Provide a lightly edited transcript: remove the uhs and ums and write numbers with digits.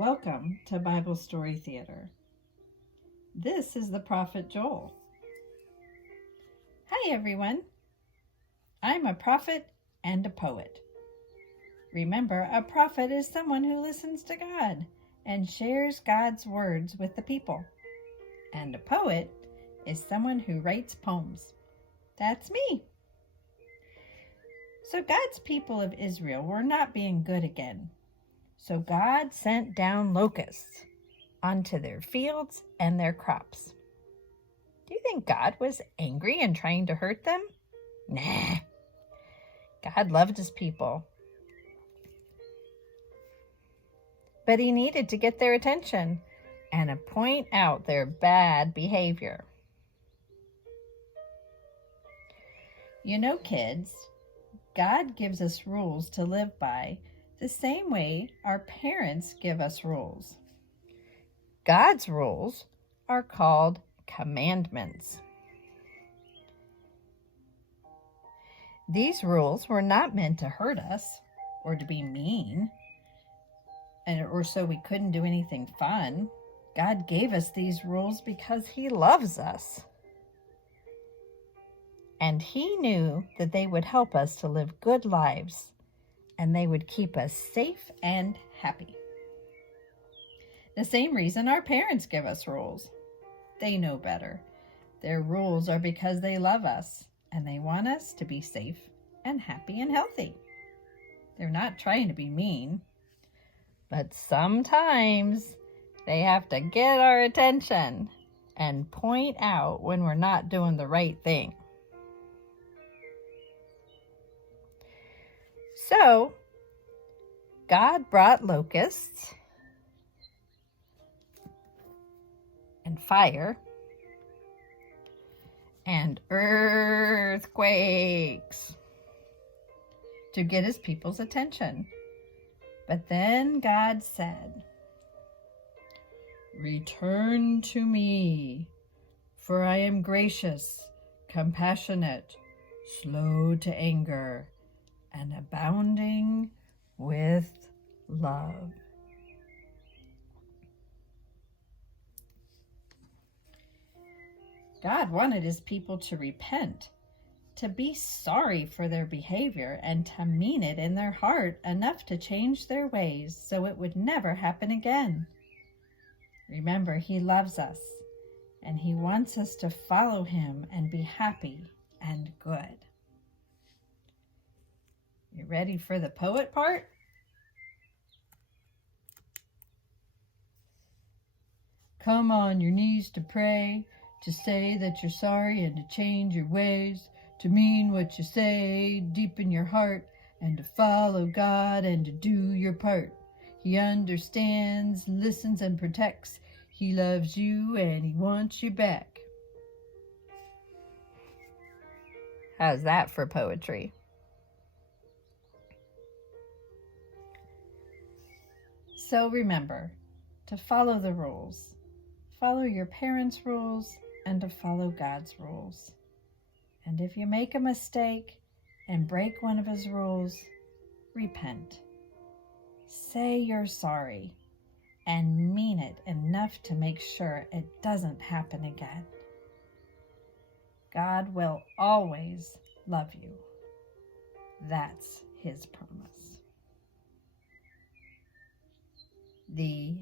Welcome to Bible Story Theater. This is the Prophet Joel. Hi everyone. I'm a prophet and a poet. Remember, a prophet is someone who listens to God and shares God's words with the people. And a poet is someone who writes poems. That's me. So God's people of Israel were not being good again. So God sent down locusts onto their fields and their crops. Do you think God was angry and trying to hurt them? Nah. God loved his people. But he needed to get their attention and point out their bad behavior. You know, kids, God gives us rules to live by the same way our parents give us rules. God's rules are called commandments. These rules were not meant to hurt us or to be mean, or so we couldn't do anything fun. God gave us these rules because he loves us. And he knew that they would help us to live good lives, and they would keep us safe and happy. The same reason our parents give us rules. They know better. Their rules are because they love us, and they want us to be safe and happy and healthy. They're not trying to be mean, but sometimes they have to get our attention and point out when we're not doing the right thing. So, God brought locusts and fire and earthquakes to get his people's attention. But then God said, "Return to me, for I am gracious, compassionate, slow to anger, and abounding with love." God wanted his people to repent, to be sorry for their behavior, and to mean it in their heart enough to change their ways so it would never happen again. Remember, he loves us, and he wants us to follow him and be happy and good. You ready for the poet part? Come on your knees to pray, to say that you're sorry and to change your ways, to mean what you say deep in your heart, and to follow God and to do your part. He understands, listens, and protects. He loves you and he wants you back. How's that for poetry? So remember to follow the rules. Follow your parents' rules and to follow God's rules. And if you make a mistake and break one of his rules, repent. Say you're sorry and mean it enough to make sure it doesn't happen again. God will always love you. That's his promise. The